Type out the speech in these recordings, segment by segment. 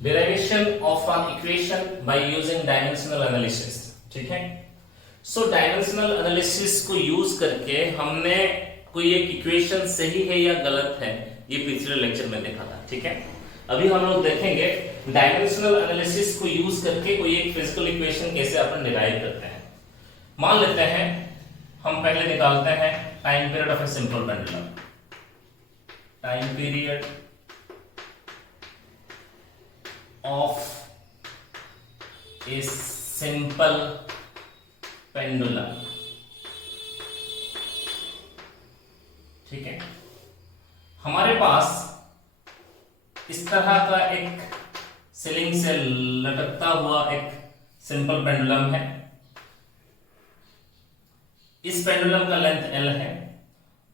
Derivation of an equation by using dimensional analysis। ठीक है, सो dimensional analysis को use करके हमने कोई एक इक्वेशन सही है या गलत है ये पिछले लेक्चर में देखा था। ठीक है, अभी हम लोग देखेंगे डायमेंशनल एनालिसिस को यूज करके कोई एक फिजिकल इक्वेशन कैसे अपन डिराइव करते हैं। मान लेते हैं हम पहले निकालते हैं time period of a simple pendulum. Time period of a simple pendulum. ठीक है, हमारे पास इस तरह का एक सीलिंग से लटकता हुआ एक सिंपल पेंडुलम है। इस पेंडुलम का लेंथ L है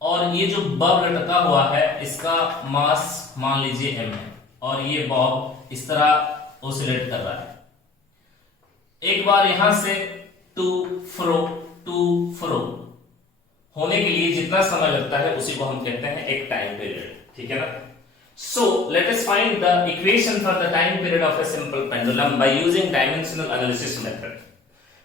और ये जो बॉब लटका हुआ है इसका मास मान लीजिए m है और ये बॉब इस तरह ओसिलेट कर रहा है। एक बार यहां से टू फ्रो होने के लिए जितना समय लगता है उसी को हम कहते हैं एक टाइम पीरियड। ठीक है ना। So let us find the equation for the time period of a simple pendulum by using dimensional analysis method.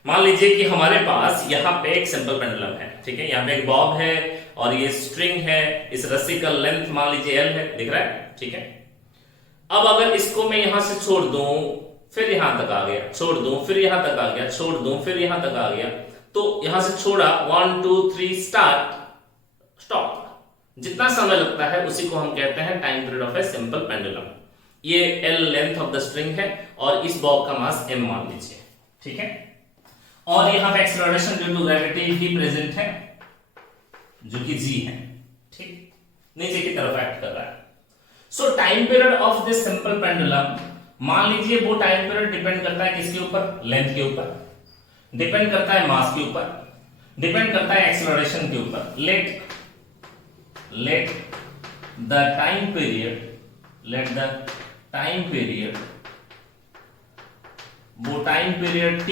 मान लीजिए कि हमारे पास यहाँ पे एक सिंपल पेंडुलम है। ठीक है, यहाँ पे एक बॉब है और ये स्ट्रिंग है। इस रस्सी का लेंथ मान लीजिए L है, दिख रहा है। ठीक है, अब अगर इसको मैं यहां से छोड़ दूं फिर यहां तक आ गया, छोड़ दूं फिर यहां तक आ गया, छोड़ दूं फिर यहां तक आ गया, तो यहां से छोड़ा 1 2 3 स्टार्ट स्टॉप, जितना समय लगता है उसी को हम कहते हैं time period of a simple pendulum. ये L length of the string है और इस बॉब का मास m मान लीजिए। ठीक है, और यहां पे एक्सेलरेशन ड्यू टू ग्रेविटी भी प्रेजेंट है जो कि g है। ठीक, नीचे की तरफ एक्ट कर रहा है। सो time period of this simple pendulum, मान लीजिए वो टाइम पीरियड डिपेंड करता है किसके ऊपर, लेंथ के ऊपर, डिपेंड करता है मास के ऊपर, डिपेंड करता है एक्सेलरेशन के ऊपर। लेट द टाइम पीरियड वो time period t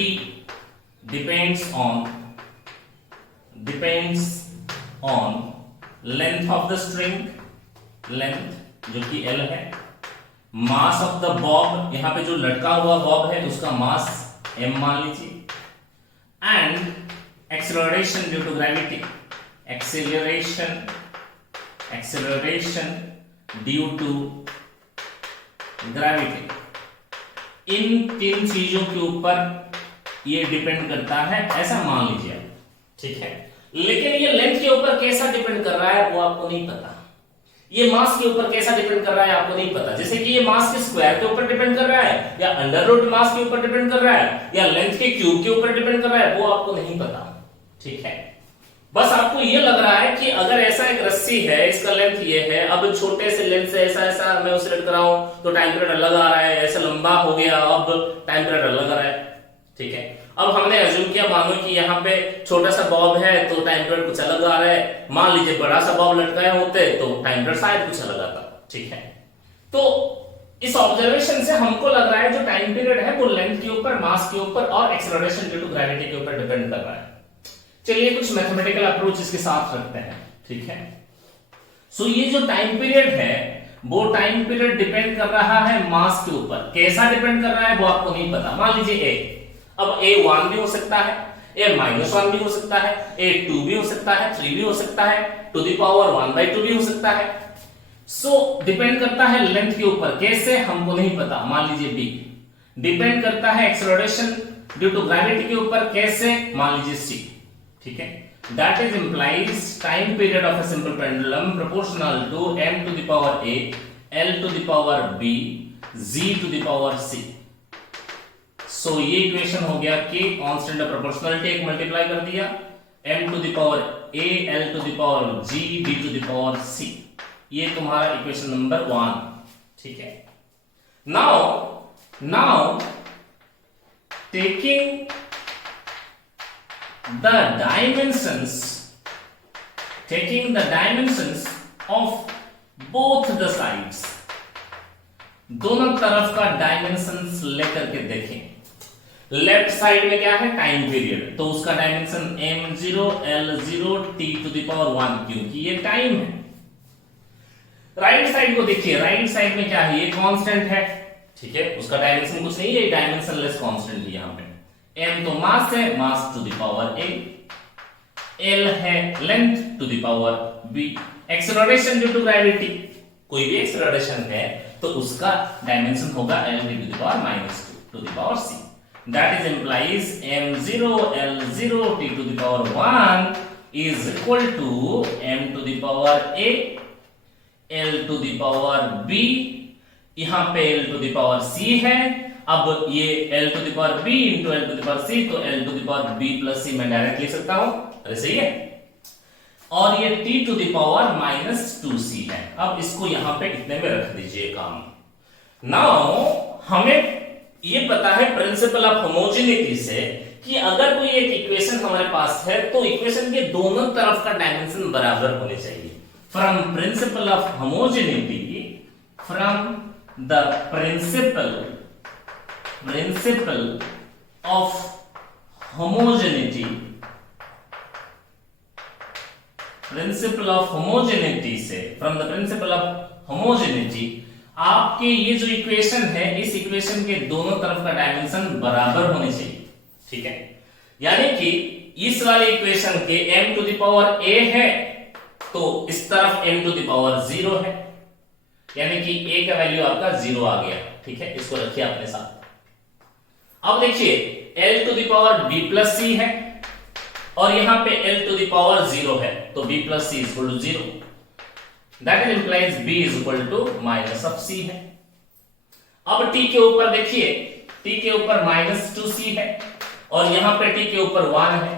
depends on length of the string, length जो कि L है, मास ऑफ द बॉब, यहां पे जो लटका हुआ बॉब है उसका मास m मान लीजिए, and acceleration due to gravity, acceleration due to gravity. इन तीन चीजों के ऊपर ये डिपेंड करता है, ऐसा मान लीजिए। ठीक है, लेकिन ये लेंथ के ऊपर कैसा डिपेंड कर रहा है वो आपको नहीं पता, ये मास के ऊपर कैसा डिपेंड कर रहा है आपको नहीं पता। जैसे कि ये मास के स्क्वायर के ऊपर डिपेंड कर रहा है या अंडर रूट मास के ऊपर डिपेंड कर रहा है या लेंथ के क्यूब के ऊपर डिपेंड कर रहा है, वो आपको नहीं पता। ठीक है, बस आपको ये लग रहा है कि अगर ऐसा एक रस्सी है, इसका लेंथ ये है, अब छोटे से लेंथ से ऐसा मैं उसे कर रहा हूं तो टाइम पीरियड अलग आ रहा है, ऐसा लंबा हो गया अब टाइम पीरियड अलग आ रहा है। ठीक है, अब हमने अज्यूम किया, मानो कि यहाँ पे छोटा सा बॉब है तो टाइम पीरियड कुछ अलग आ रहा है, मान लीजिए बड़ा सा बॉब लटकाए होते तो टाइम पीरियड शायद कुछ अलग आता। ठीक है, तो इस ऑब्जर्वेशन से हमको लग रहा है जो टाइम पीरियड है वो लेंथ के ऊपर, मास के ऊपर और एक्सेलरेशन ड्यू टू ग्रेविटी के ऊपर डिपेंड कर रहा है। चलिए कुछ मैथमेटिकल अप्रोच इसके साथ रखते हैं। ठीक है, सो ये जो टाइम पीरियड है वो टाइम पीरियड डिपेंड कर रहा है मास के ऊपर। कैसा डिपेंड कर रहा है वो आपको नहीं पता। मान लीजिए a, अब a 1 भी हो सकता है, a -1 भी हो सकता है, a 2 भी हो सकता है, 3 भी हो सकता है, टू द पावर 1/2 भी हो सकता है। सो डिपेंड करता है लेंथ के ऊपर, कैसे हमको नहीं पता। मान लीजिए b डिपेंड करता है एक्सेलरेशन ड्यू टू ग्रेविटी के ऊपर, कैसे, मान लीजिए c। ठीक है, that is implies time period of a simple pendulum proportional to m to the power a, l to the power b, z to the power c। सो ये equation हो गया कि कांस्टेंट ऑफ प्रोपोर्शनलिटी एक multiply कर दिया, m to the power a, l to the power g, b to the power c। ये तुम्हारा equation number 1। ठीक है, now taking the dimensions of both the sides, दोनों तरफ का डायमेंशंस लेकर के देखें। लेफ्ट साइड में क्या है, टाइम पीरियड, तो उसका dimension m0 l0 t to the power 1 क्योंकि ये टाइम है। राइट साइड को देखिए, राइट साइड में क्या है, ये कांस्टेंट है। ठीक है, उसका डायमेंशन कुछ नहीं है, डायमेंशनलेस कांस्टेंट है यहाँ पे। m तो मास है, mass to the power a, l है length to the power b, acceleration due to gravity, कोई भी एक्सेलरेशन है तो उसका डायमेंशन होगा l to the power -2 to the power c, that is implies m0 l0 t to the power 1 is equal to m to the power a l to the power b, यहां पे l to the power c है। अब ये l to the power b into l to the power c, तो l to the power b plus c मैं direct लिख सकता हूं, अरे सही है। और ये t to the power -2c है। अब इसको यहां पे इतने में रख दीजिए काम। नाउ हमें ये पता है प्रिंसिपल ऑफ होमोजेनिटी से कि अगर कोई एक इक्वेशन हमारे पास है तो इक्वेशन के दोनों तरफ का डायमेंशन बराबर होने चाहिए। From principle of homogeneity, from the principle of homogeneity, principle of homogeneity से, from the principle of homogeneity, आपके ये जो इक्वेशन है इस इक्वेशन के दोनों तरफ का डायमेंशन बराबर होने चाहिए। ठीक है, यानी कि इस वाले इक्वेशन के m to the power a है तो इस तरफ m टू द पावर 0 है, यानी कि a का वैल्यू आपका 0 आ गया। ठीक है, इसको रखिए अपने साथ। अब देखिए l to the power b plus c है और यहां पे l टू द पावर 0 है, तो b plus c equal to 0, that is implies b is equal to minus of c है। अब t के ऊपर देखिए, t के ऊपर -2c है और यहां पे t के ऊपर 1 है,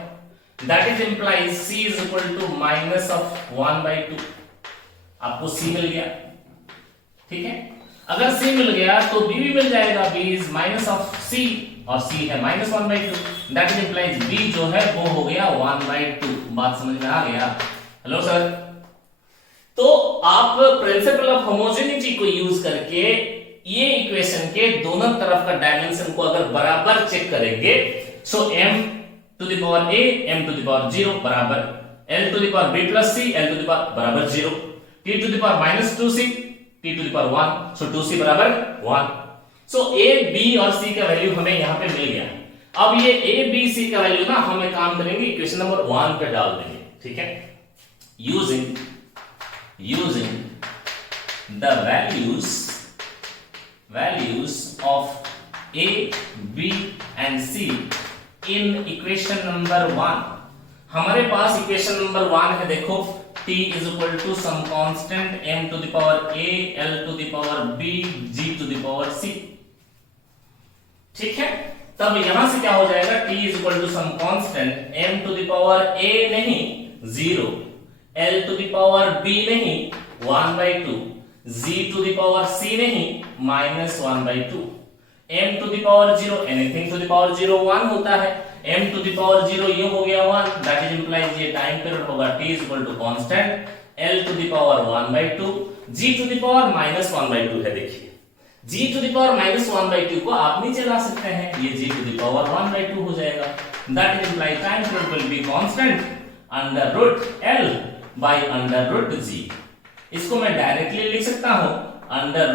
that is implies c is equal to minus of 1/2। आपको c मिल गया। ठीक है, अगर c मिल गया तो b भी मिल जाएगा, b is minus of c और c है -1/2, दैट इज इंप्लाइज b जो है वो हो गया 1/2। बात समझ में आ गया? Hello sir. तो आप प्रिंसिपल ऑफ होमोजेनिटी को यूज करके ये इक्वेशन के दोनों तरफ का डायमेंशन को अगर बराबर चेक करेंगे, so m to the power a m to the power 0 बराबर l to the power b plus c l to the power बराबर 0, t to the power -2c t to the power 1, so 2c बराबर 1। So a b और c का value हमें यहां पे मिल गया। अब ये a b c का वैल्यू ना हमें काम करेंगे इक्वेशन नंबर 1 पे डाल देंगे। ठीक है, using the values of a b and c in equation number 1। हमारे पास इक्वेशन नंबर 1 है, देखो t is equal to some constant m to the power a l to the power b g to the power c। ठीक है, तब यहां से क्या हो जाएगा, t is equal to some constant m to the power a नहीं 0, l to the power b नहीं 1/2, g to the power c नहीं -1/2, m to the power 0 anything to the power 0 1 होता है, m to the power 0 ये हो गया 1, that is implies ये time period होगा t is equal to constant l to the power 1/2, g to the power -1/2 है। देखिए g to the power -1/2 को आप नीचे ला सकते हैं, ये g to the power 1/2 हो जाएगा, that is implies time period will be constant under root l by under root g। इसको मैं डायरेक्टली लिख सकता हूं अंडर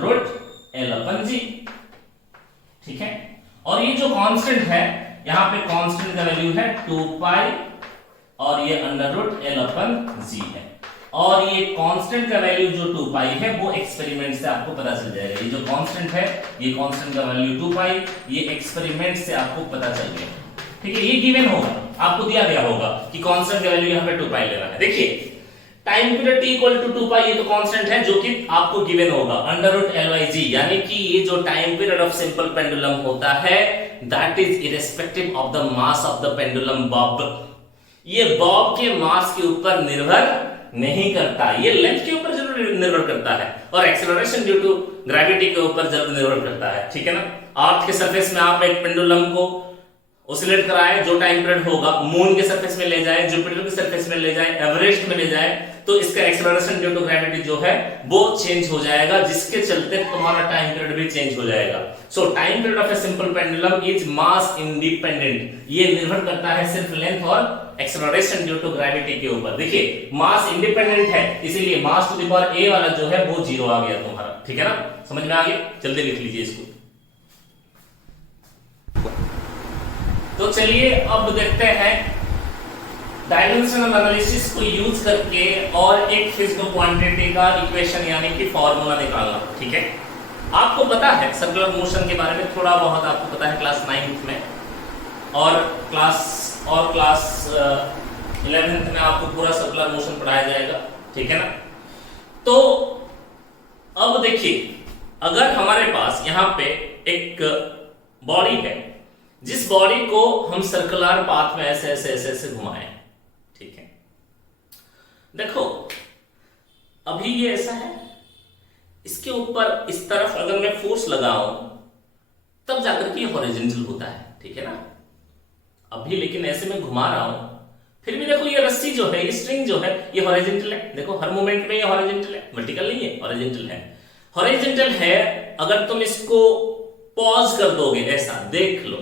रूट l अपन g। ठीक है, और ये जो कांस्टेंट है यहां पे कांस्टेंट का वैल्यू है 2 पाई और ये अंडर रूट l अपन g है, और ये कांस्टेंट का वैल्यू जो 2 पाई है वो एक्सपेरिमेंट से आपको पता चल जाएगा। ये जो कांस्टेंट है ये कांस्टेंट का वैल्यू 2 पाई, ये एक्सपेरिमेंट से आपको पता चल गया। ठीक है, ये गिवन होगा, आपको दिया गया होगा कि कांस्टेंट का वैल्यू यहां पे 2 पाई लेना है। देखिए time period t equal to 2 pi, ये तो कांस्टेंट है जो कि आपको गिवन होगा under root l by g, यानी कि ये जो time period of simple pendulum होता है that is irrespective of the mass of the pendulum bob. ये बॉब के मास के ऊपर निर्भर नहीं करता, ये लेंथ के ऊपर जरूर निर्भर करता है और एक्सेलरेशन ड्यू टू ग्रेविटी के ऊपर जरूर निर्भर करता है। ठीक है ना, अर्थ के सरफेस में आप एक पेंडुलम को ऑसिलेट कराए, जो टाइम पीरियड होगा मून के सरफेस में ले जाए, जुपिटर के सरफेस में ले जाए, एवरेस्ट में ले जाए, तो इसका एक्सेलरेशन ड्यू टू ग्रेविटी जो है वो चेंज हो जाएगा, जिसके चलते तुम्हारा टाइम पीरियड भी चेंज हो जाएगा। सो time period of a simple pendulum is mass independent, ये निर्भर करता है सिर्फ लेंथ और एक्सेलरेशन ड्यू टू ग्रेविटी के ऊपर। देखिए मास इंडिपेंडेंट है, इसीलिए मास टू द पावर a वाला जो है वो 0 आ गया तुम्हारा, ठीक है ना, समझ में आ गया। जल्दी लिख लीजिए इसको। तो चलिए अब देखते हैं डायमेंशनल एनालिसिस को यूज करके और एक फिजिकल क्वांटिटी का इक्वेशन यानी कि फॉर्मूला निकालना, ठीक है। आपको पता है सर्कुलर मोशन के बारे में थोड़ा बहुत आपको पता है क्लास 9th में, और क्लास 11th में आपको पूरा सर्कुलर मोशन पढ़ाया जाएगा, ठीक है ना। तो अब देखिए अगर हमारे पास यहाँ पे एक बॉडी है, जिस बॉडी को हम सर्कुलर पाथ में ऐसे ऐसे ऐसे ऐसे घुमाएं, ठीक है। देखो अभी ये ऐसा है, इसके ऊपर इस तरफ अगर मैं फोर्स लगाऊं तब जाकर के हॉरिजॉन्टल होता है, ठीक है ना। अभी लेकिन ऐसे मैं घुमा रहा हूं, फिर भी देखो ये रस्सी जो है, ये स्ट्रिंग जो है, ये हॉरिजॉन्टल है। देखो हर मोमेंट में ये हॉरिजॉन्टल है, वर्टिकल नहीं है, हॉरिजॉन्टल है। हॉरिजॉन्टल है, अगर तुम इसको पॉज कर दोगे, ऐसा देख लो,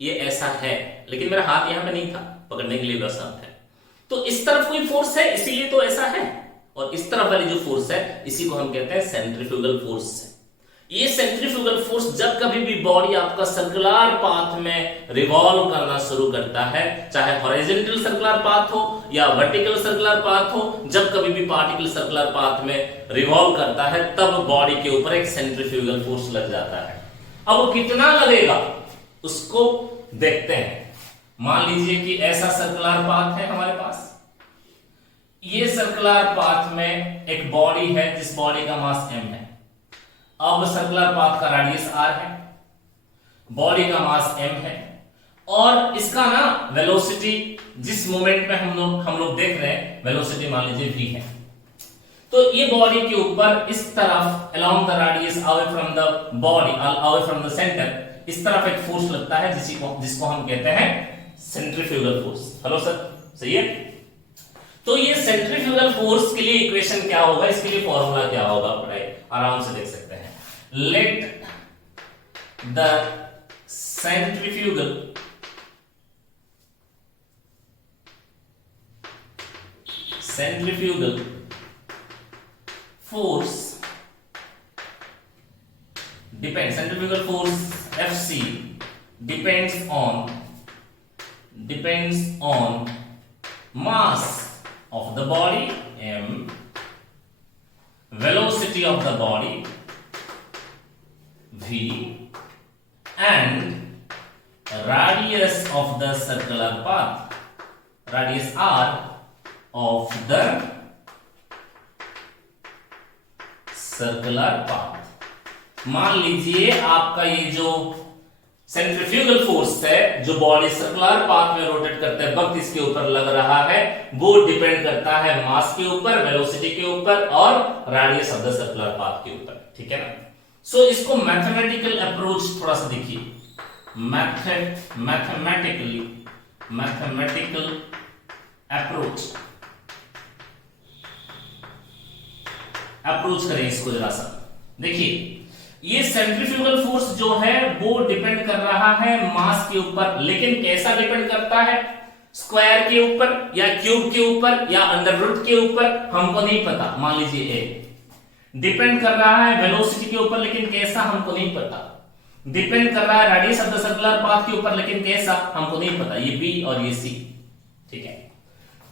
ये ऐसा है, लेकिन मेरा हाथ यहां पे नहीं था पकड़ने के लिए, वैसा है। तो इस तरफ कोई फोर्स है इसीलिए तो ऐसा है, और इस तरफ वाली जो फोर्स है इसी को हम कहते हैं सेंट्रीफ्यूगल फोर्स है। ये सेंट्रीफ्यूगल फोर्स जब कभी भी बॉडी आपका सर्कुलर पाथ में रिवॉल्व करना शुरू करता है, चाहे हॉरिजॉन्टल सर्कुलर पाथ हो या वर्टिकल सर्कुलर पाथ हो, जब कभी भी पार्टिकल सर्कुलर पाथ में रिवॉल्व करता है तब बॉडी के ऊपर एक सेंट्रीफ्यूगल फोर्स लग जाता है। अब वो कितना लगेगा उसको देखते हैं। मान लीजिए कि ऐसा सर्कुलर पाथ है हमारे पास, ये सर्कुलर पाथ में एक बॉडी है जिस बॉडी का मास m है। अब सर्कुलर पाथ का रेडियस r है, बॉडी का मास m है, और इसका ना वेलोसिटी जिस मोमेंट में हम लोग देख रहे हैं, वेलोसिटी मान लीजिए v है। तो ये बॉडी के ऊपर इस तरफ along the radius away from the body, away from the center, इस तरफ एक फोर्स लगता है जिसको हम कहते हैं सेंट्रीफ्यूगल फोर्स। हेलो सर, सही है। तो ये सेंट्रीफ्यूगल फोर्स के लिए इक्वेशन क्या होगा, इसके लिए फॉर्मूला क्या होगा, पढ़ाई आराम से देख सकते हैं। Let the centrifugal force depends, centrifugal force Fc depends on mass of the body m, velocity of the body v, and radius of the circular path, radius r of the circular path। मान लीजिए आपका ये जो centrifugal force है जो body circular path में rotate करते वक्त इसके ऊपर लग रहा है, वो डिपेंड करता है मास के ऊपर, वेलोसिटी के ऊपर और radius of the circular path के ऊपर, ठीक है ना। सो इसको मैथमेटिकल अप्रोच थोड़ा सा देखिए, मैथमेटिकल अप्रोच करें इसको जरा सा। देखिए ये सेंट्रीफ्यूगल फोर्स जो है वो डिपेंड कर रहा है मास के ऊपर, लेकिन कैसा डिपेंड करता है, स्क्वायर के ऊपर या क्यूब के ऊपर या अंडर रूट के ऊपर, हमको नहीं पता। मान लीजिए ए डिपेंड कर रहा है वेलोसिटी के ऊपर, लेकिन कैसा हमको नहीं पता। डिपेंड कर रहा है radius of the circular path के ऊपर, लेकिन कैसा हमको नहीं पता। ये बी और ये सी, ठीक है।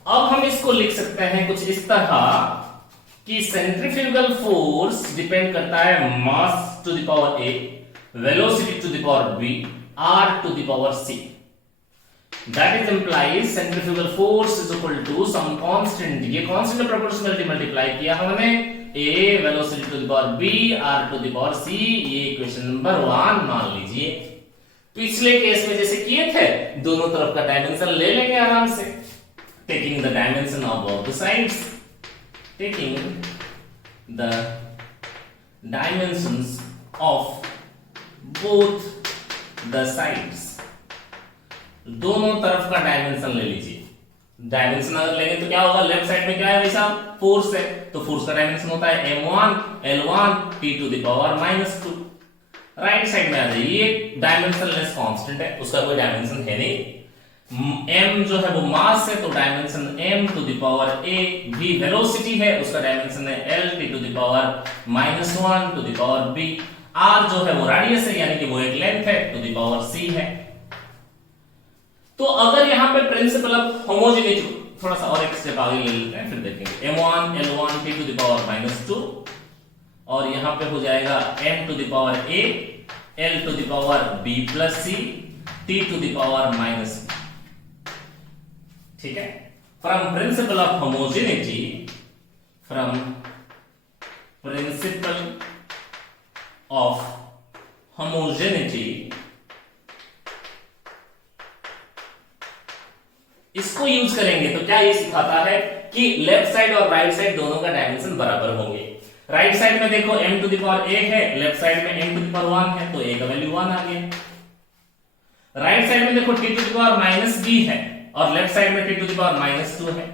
अब हम इसको लिख सकते हैं कुछ इस तरह कि सेंट्रीफ्यूगल फोर्स डिपेंड करता है mass to the power a, velocity to the power b, r to the power c। That is implies centrifugal force is equal to some constant, ये कांस्टेंट प्रोपोर्शनलिटी मल्टीप्लाई किया हमने, a velocity to the power b, r to the power c। ये equation number 1 मान लीजिए। पिछले case में जैसे किए थे, दोनों तरफ का डायमेंशन ले लेंगे आराम से, taking the dimension of both the sides, taking the dimensions of both the sides, दोनों तरफ का डायमेंशन ले लीजिए। डायमेंशन अगर लेंगे तो क्या होगा, लेफ्ट साइड में क्या है वैसा फोर्स है, तो फोर्स का डायमेंशन होता है m1 l1 t to the power -2। Right side में आ जाइए, ये डायमेंशनलेस कांस्टेंट है, उसका कोई डायमेंशन है नहीं। m जो है वो मास है, तो dimension m to the power a, v velocity है, उसका डायमेंशन है l t to the power -1 to the power b, r जो है वो रेडियस है, यानी कि वो एक लेंथ है, टू द पावर c है। तो अगर यहां पे प्रिंसिपल ऑफ होमोजेनिटी, थोड़ा सा और एक स्टेप आगे ले लेते हैं, फिर देखेंगे m1 l1 t to the power -2, और यहां पे हो जाएगा m to the power a l to the power b plus c t to the power -b। ठीक है, from principle of homogeneity, from principle of homogeneity, इसको use करेंगे तो क्या ये सिखाता है कि लेफ्ट साइड और राइट साइड दोनों का डायमेंशन बराबर होंगे। राइट साइड में देखो m to the power a है, लेफ्ट साइड में m टू द पावर 1 है, तो a का वैल्यू 1 आ गया। राइट साइड में देखो t to the power -b है और लेफ्ट साइड में t टू द पावर -2 है,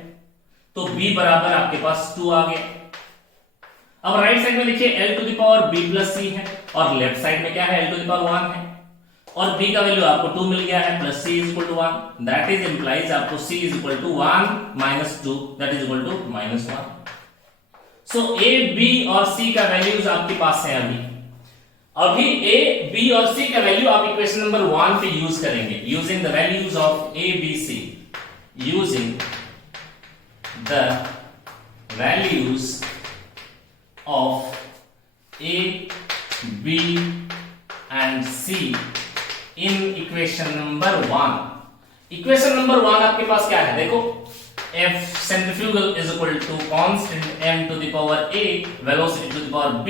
तो b बराबर आपके पास 2 आ गया। अब राइट साइड में देखिए l to the power b plus c है और लेफ्ट साइड में क्या है l टू द पावर 1 है, और b का वैल्यू आपको 2 मिल गया है, plus c is equal to 1, that is implies आपको c is equal to 1 -2 that is equal to -1। So a b और c का वैल्यूज आपके पास है। अभी a b और c का वैल्यू आप इक्वेशन नंबर 1 पे यूज करेंगे, using the values of a b c, using the values of a b and c in equation number 1। Equation number 1 आपके पास क्या है, देखो F centrifugal is equal to constant m to the power a, velocity to the power b,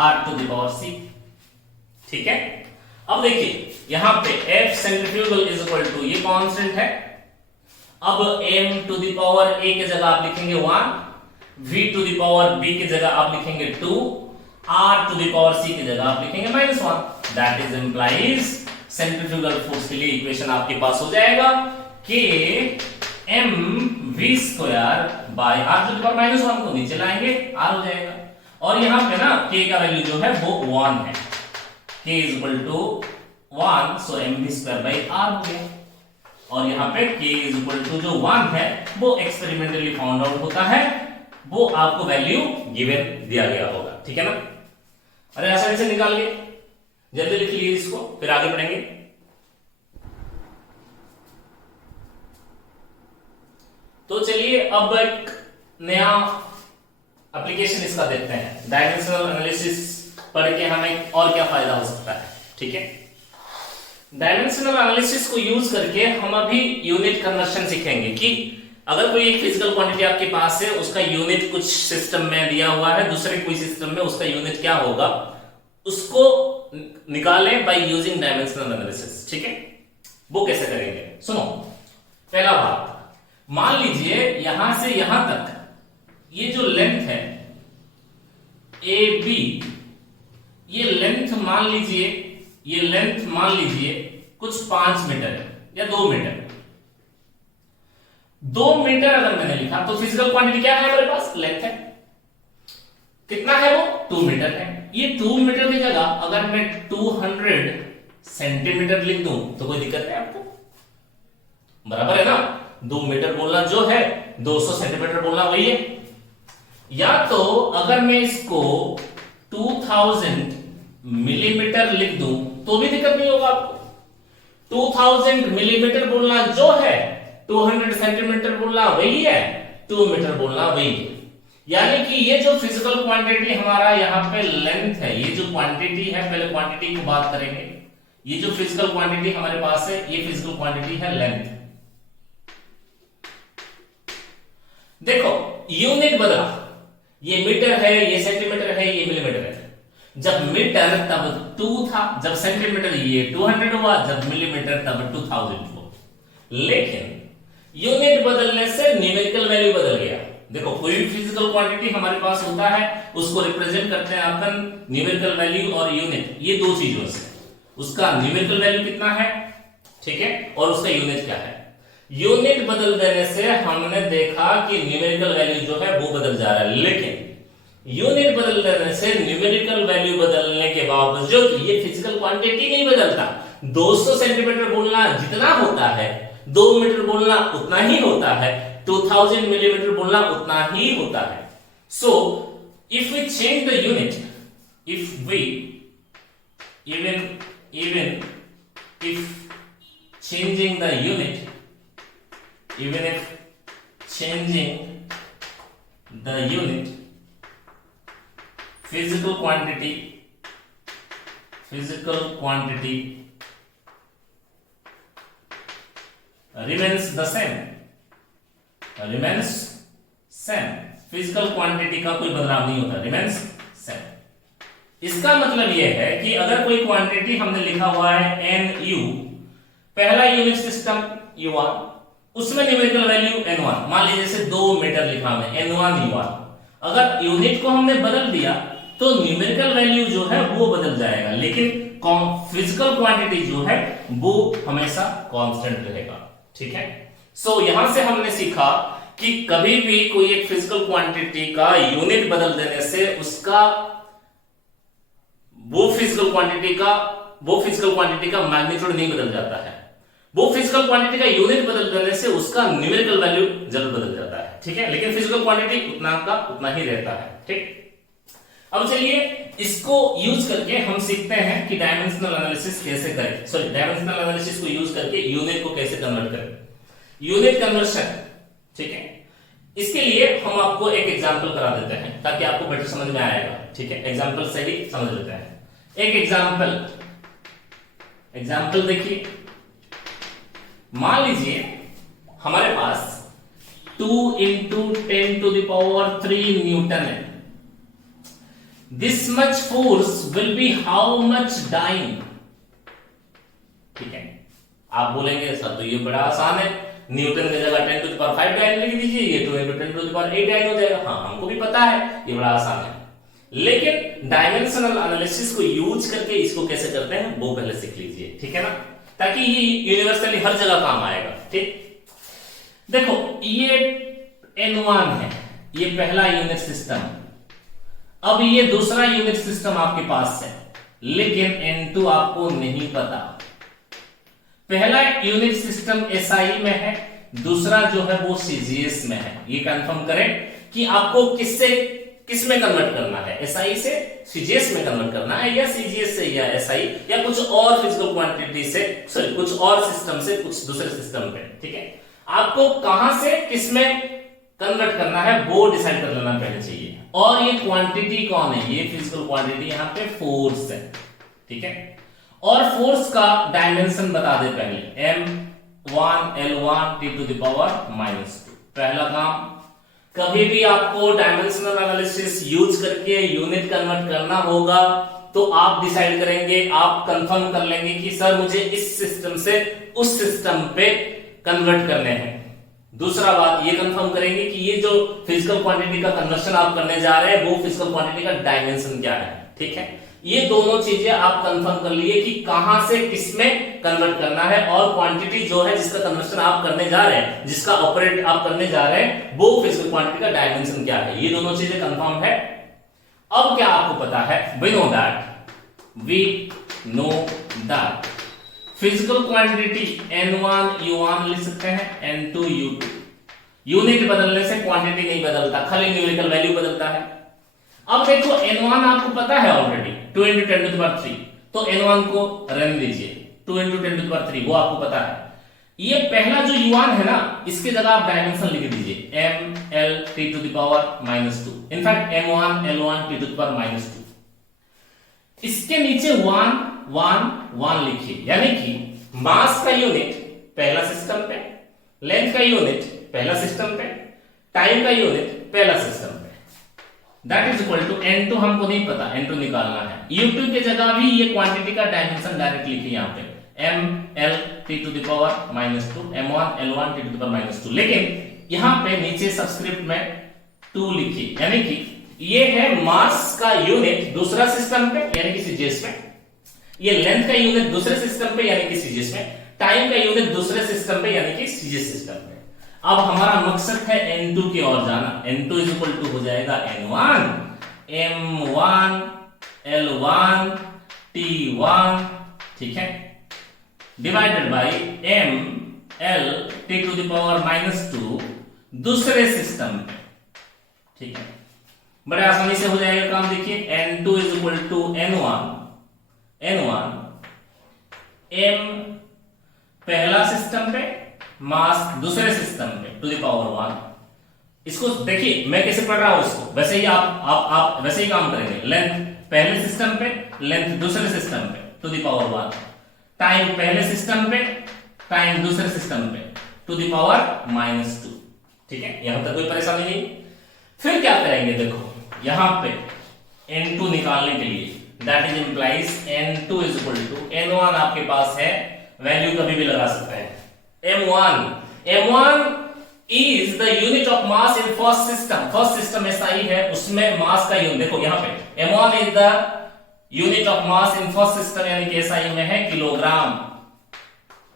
r to the power c। ठीक है, अब देखिए यहां पे F centrifugal is equal to, ये कांस्टेंट है, अब m to the power a की जगह आप लिखेंगे 1, v to the power b की जगह आप लिखेंगे 2, r to the power c की जगह आप लिखेंगे -1, that is implies centrifugal force के लिए इक्वेशन आपके पास हो जाएगा k m v square by r to the power -1 को नीचे लाएंगे r हो जाएगा, और यहां पे ना k का वैल्यू जो है वो 1 है, k is equal to 1, so m v square by r हो गया, और यहां पे k इज इक्वल टू जो 1 है वो एक्सपेरिमेंटली फाउंड आउट होता है, वो आपको वैल्यू गिवन दिया गया होगा। ठीक है ना, अरे आसानी से निकाल लिए, जल्दी लिख लीजिए इसको, फिर आगे बढ़ेंगे। तो चलिए अब एक नया एप्लीकेशन इसका देखते हैं, डायमेंशनल एनालिसिस पढ़ के हमें और क्या फायदा हो सकता है। ठीक है, डायमेंशनल एनालिसिस को यूज करके हम अभी यूनिट कन्वर्शन सीखेंगे कि अगर कोई एक फिजिकल क्वांटिटी आपके पास है, उसका यूनिट कुछ सिस्टम में दिया हुआ है, दूसरे कोई सिस्टम में उसका यूनिट क्या होगा, उसको निकालें बाय यूजिंग डायमेंशनल एनालिसिस। ठीक है, वो कैसे करेंगे, सुनो। पहला बात, मान लीजिए यहां से यहां तक ये जो लेंथ है ए बी, ये लेंथ मान लीजिए, ये लेंथ मान लीजिए कुछ 5 मीटर है या 2 मीटर। 2 मीटर अगर मैंने लिखा तो फिजिकल क्वांटिटी क्या है हमारे पास, लेंथ है, कितना है वो 2 मीटर है। ये 2 मीटर की जगह अगर मैं 200 सेंटीमीटर लिख दूं तो कोई दिक्कत है आपको, बराबर है ना, 2 मीटर बोलना जो है 200 सेंटीमीटर बोलना वही है। या तो अगर मैं इसको 2000 मिलीमीटर लिख दूं तो भी दिक्कत नहीं होगा आपको। 2000 मिलीमीटर बोलना जो है 200 सेंटीमीटर बोलना वही है, 2 मीटर बोलना वही है। यानी कि ये जो फिजिकल क्वांटिटी हमारा यहाँ पे लेंथ है, ये जो क्वांटिटी है, पहले क्वांटिटी की बात करेंगे। ये जो फिजिकल क्वांटिटी हमारे पास है, ये फिजिकल क्वांटिटी है लेंथ। देखो यूनिट बदला, ये मीटर है, ये सेंटीमीटर है, ये मिलीमीटर है। जब मीटर तब 2 था, जब सेंटीमीटर ये 200 हुआ, जब मिलीमीटर तब 2000 हुआ। लेकिन यूनिट बदलने से न्यूमेरिकल वैल्यू बदल गया। देखो कोई भी फिजिकल क्वांटिटी हमारे पास होता है, उसको रिप्रेजेंट करते हैं अपन न्यूमेरिकल वैल्यू और यूनिट, ये दो चीजों से। उसका न्यूमेरिकल वैल्यू कितना है, ठीक है, और उसका यूनिट क्या है। यूनिट बदल देने से हमने देखा कि न्यूमेरिकल वैल्यू जो है वो बदल जा रहा है, लेकिन यूनिट बदल देने से न्यूमेरिकल वैल्यू बदलने के बावजूद ये फिजिकल क्वांटिटी नहीं बदलता। 200 सेंटीमीटर बोलना जितना होता है 2 मीटर बोलना उतना ही होता है, 2000 मिलीमीटर बोलना उतना ही होता है। So if we change the unit, if we even if changing the unit, even if changing the unit, physical quantity remains the same, physical quantity का कोई बदलाव नहीं होता, remains same। इसका मतलब यह है कि अगर कोई क्वांटिटी हमने लिखा हुआ है NU, पहला यूनिट सिस्टम U1, उसमें न्यूमेरिकल वैल्यू N1, मान लीजिए जैसे 2 मीटर लिखा हमने N1 U1, अगर यूनिट को हमने बदल दिया तो न्यूमेरिकल वैल्यू जो है वो बदल जाएगा, लेकिन फिजिकल क्वांटिटी जो है वो हमेशा कांस्टेंट रहेगा। ठीक है, सो यहां से हमने सीखा कि कभी भी कोई एक फिजिकल क्वांटिटी का यूनिट बदल देने से उसका वो फिजिकल क्वांटिटी का मैग्नीट्यूड नहीं बदल जाता है, वो फिजिकल क्वांटिटी का यूनिट बदल देने से उसका न्यूमेरिकल वैल्यू जरूर बदल जाता है। ठीक है, लेकिन फिजिकल क्वांटिटी उतना का उतना ही रहता है। ठीक, अब चलिए इसको यूज करके हम सीखते हैं कि डायमेंशनल एनालिसिस कैसे करें, डायमेंशनल एनालिसिस को यूज करके यूनिट को कैसे कन्वर्ट करें, यूनिट कन्वर्शन। ठीक है, इसके लिए हम आपको एक एग्जांपल करा देते हैं ताकि आपको बेटर समझ में आएगा। ठीक है, एग्जांपल से ही समझ लेते हैं। एक एग्जांपल देखिए, मान लीजिए हमारे पास 2 × 10⁻³ न्यूटन है। This much force will be how much dyne. ठीक है, आप बोलेंगे सर तो ये बड़ा आसान है, न्यूटन की जगह 10⁵ डाइन लिख दीजिए, ये 2 × 10⁸ डाइन हो जाएगा। हाँ, हमको भी पता है ये बड़ा आसान है, लेकिन डायमेंशनल एनालिसिस को यूज करके इसको कैसे करते हैं वो पहले सीख लीजिए। ठीक है ना, ताकि ये यूनिवर्सली हर जगह काम आएगा। ठीक, देखो ये N1 है, ये पहला यूनिट सिस्टम। अब ये दूसरा यूनिट सिस्टम आपके पास है, लेकिन N2 आपको नहीं पता। पहला यूनिट सिस्टम SI में है, दूसरा जो है वो CGS में है। ये कंफर्म करें कि आपको किस में कन्वर्ट करना है, SI से CGS में कन्वर्ट करना है, या CGS से या SI, या कुछ और फिजिकल क्वांटिटी से, कुछ और सिस्टम से कुछ दूसरे सिस्टम पे। ठीक है, आपको कहां से किस में कन्वर्ट करना है वो डिसाइड कर लेना पहले चाहिए। और ये क्वांटिटी कौन है, ये फिजिकल क्वांटिटी यहां पे फोर्स है। ठीक है, और फोर्स का डायमेंशन बता दे पहले, M1 L1 T⁻⁻²। पहला काम, कभी भी आपको डायमेंशनल एनालिसिस यूज करके यूनिट कन्वर्ट करना होगा तो आप डिसाइड करेंगे, आप कंफर्म कर लेंगे कि सर मुझे इस सिस्टम से उस सिस्टम पे कन्वर्ट करने हैं। दूसरा बात ये कंफर्म करेंगे कि ये जो फिजिकल क्वांटिटी का कन्वर्शन आप करने जा रहे हैं वो फिजिकल क्वांटिटी का डायमेंशन क्या है। ठीक है, ये दोनों चीजें आप कंफर्म कर लिए कि कहां से किसमें कन्वर्ट करना है, और क्वांटिटी जो है जिसका कन्वर्शन आप करने जा रहे हैं, जिसका ऑपरेट आप करने जा रहे हैं, वो फिजिकल क्वांटिटी का डायमेंशन क्या है। ये दोनों चीजें कंफर्म है। अब क्या आपको पता है, we know that physical quantity N1 U1 लिख सकते हैं, N2 U2। यूनिट बदलने से क्वांटिटी नहीं बदलता, खाली न्यूमेरिकल वैल्यू बदलता है। अब देखो N1 आपको पता है ऑलरेडी 2 × 10⁻³ तो N1 को रहने दीजिए, 2 × 10⁻³ वो आपको पता है। ये पहला जो U1 है ना, इसके जगह आप डायमेंशन लिख दीजिए ML T⁻⁻²। In fact M1 L1 T⁻⁻²। इसके नीचे 1 1 1 लिखिए, यानी कि मास का यूनिट पहला सिस्टम पे, लेंथ का यूनिट पहला सिस्टम पे, टाइम का यूनिट पहला सिस्टम पे। That is equal to N2 हमको नहीं पता, N2 निकालना है। U2 के जगह भी ये क्वांटिटी का डायमेंशन डायरेक्ट लिखिए यहाँ पे, ML T⁻⁻², M1 L1 T⁻⁻²। लेकिन यहाँ पे नीचे सबस्क्रिप्ट में 2 लिखिए, यानी कि ये है मास का यूनिट दूसरा सिस्टम पे यानी कि CGS में, ये लेंथ का यूनिट दूसरे सिस्टम पे यानी कि CGS में, टाइम का यूनिट दूसरे सिस्टम पे यानी कि CGS सिस्टम पे। अब हमारा मकसद है N2 की ओर जाना। N2 इज इक्वल टू हो जाएगा N1 M1 L1 T1, ठीक है, divided by M L t to the power -2 दूसरे सिस्टम पे, ठीक है। बड़े आसानी से हो जाएगा काम, देखिए n2 is equal to n1 m पहला सिस्टम पे, मास दूसरे सिस्टम पे टू द पावर 1। इसको देखिए मैं कैसे पढ़ रहा हूं, इसको वैसे ही आप वैसे ही काम करेंगे। लेंथ पहले सिस्टम पे, लेंथ दूसरे सिस्टम पे टू द पावर 1, टाइम पहले सिस्टम पे, टाइम दूसरे सिस्टम पे टू द पावर -2, ठीक है। यहां तक कोई परेशानी नहीं। फिर क्या करेंगे, देखो यहां पे n2 निकालने के लिए that is implies n2 is equal to n1 आपके पास है, वैल्यू कभी भी लगा सकते हैं। m1 is the unit of mass in first system SI है, उसमें मास का यूनिट देखो यहाँ पे m1 is the unit of mass in first system यानी कि SI में है kilogram,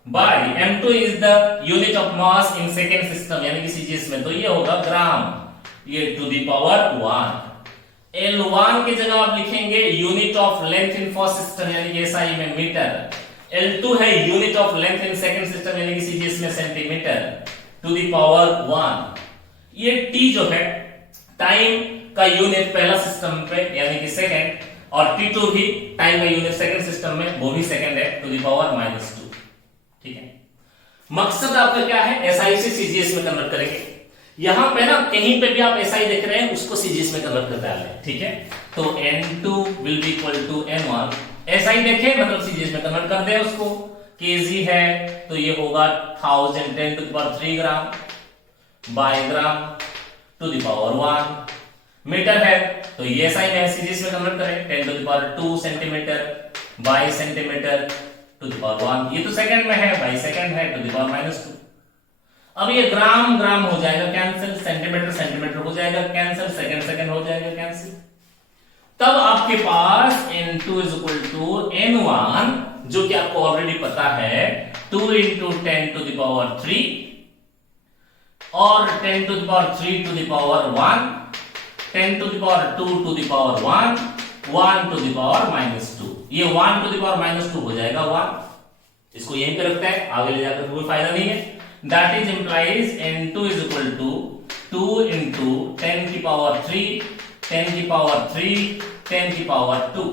by m2 is the unit of mass in second system यानी कि CGS में, तो ये होगा ग्राम, ये टू द पावर 1। L1 की जगह आप लिखेंगे unit of length in first system यानी कि SI में मीटर, L2 है unit of length in second system यानी कि CGS में सेंटीमीटर टू द पावर 1। ये T जो है टाइम का यूनिट पहला सिस्टम पे यानी कि सेकंड, और T2 भी टाइम का यूनिट सेकंड सिस्टम में, वो भी सेकंड है टू द पावर -2, ठीक है। मकसद आपका क्या है, SI से CGS में कन्वर्ट करेंगे। यहां पे ना कहीं पे भी आप SI देख रहे हैं उसको CGS में कन्वर्ट कर डालें, ठीक है। तो n2 will be equal to n1, SI देखें मतलब CGS में कन्वर्ट कर दें उसको। kg है तो ये होगा 1010 to the power 3 gram by gram to the power 1। Metre है तो ये SI में CGS में कन्वर्ट करें 10 to the power 2 centimetre by centimetre to the power 1। ये तो सेकंड में है, बाय सेकंड है टू द पावर -2। अब ये ग्राम ग्राम हो जाएगा कैंसिल, सेंटीमीटर सेंटीमीटर हो जाएगा कैंसिल, सेकंड सेकंड हो जाएगा कैंसिल। तब आपके पास n2 is equal to n1 जो कि आपको ऑलरेडी पता है 2 into 10 to the power 3 और 10 to the power 3 to the power 1, 10 to the power 2 to the power 1, 1 to the power -2। ये 1 to the power -2 हो जाएगा 1। इसको यहीं पे रखते हैं, आगे ले जाकर कोई फायदा नहीं है। That is implies n2 is equal to 2 into 10 की पावर 3, 10 की पावर 3, 10 की पावर 2।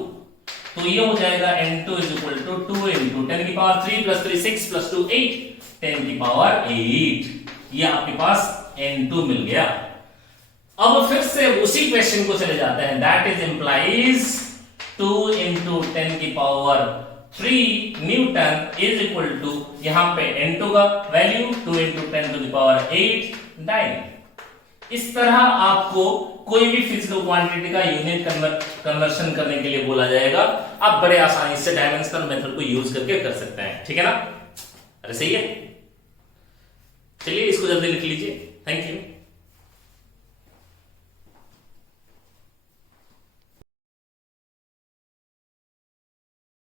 तो ये हो जाएगा n2 is equal to 2 into 10 की पावर 3 plus 3 6 plus 2 8, 10 की पावर 8। ये आपके पास n2 मिल गया। अब फिर से उसी क्वेश्चन को चले जाते हैं। दैट इज इंप्लाइज 2 into 10 की पावर 3 न्यूटन इज इक्वल टू यहां पे n2 का value 2 into 10 to the power 8 dyne. इस तरह आपको कोई भी फिजिकल क्वांटिटी का यूनिट कन्वर्शन करने के लिए बोला जाएगा, आप बड़े आसानी से डायमेंशनल मेथड को यूज करके कर सकते हैं, ठीक है ना। अरे सही है, चलिए इसको जल्दी लिख लीजिए। Thank you.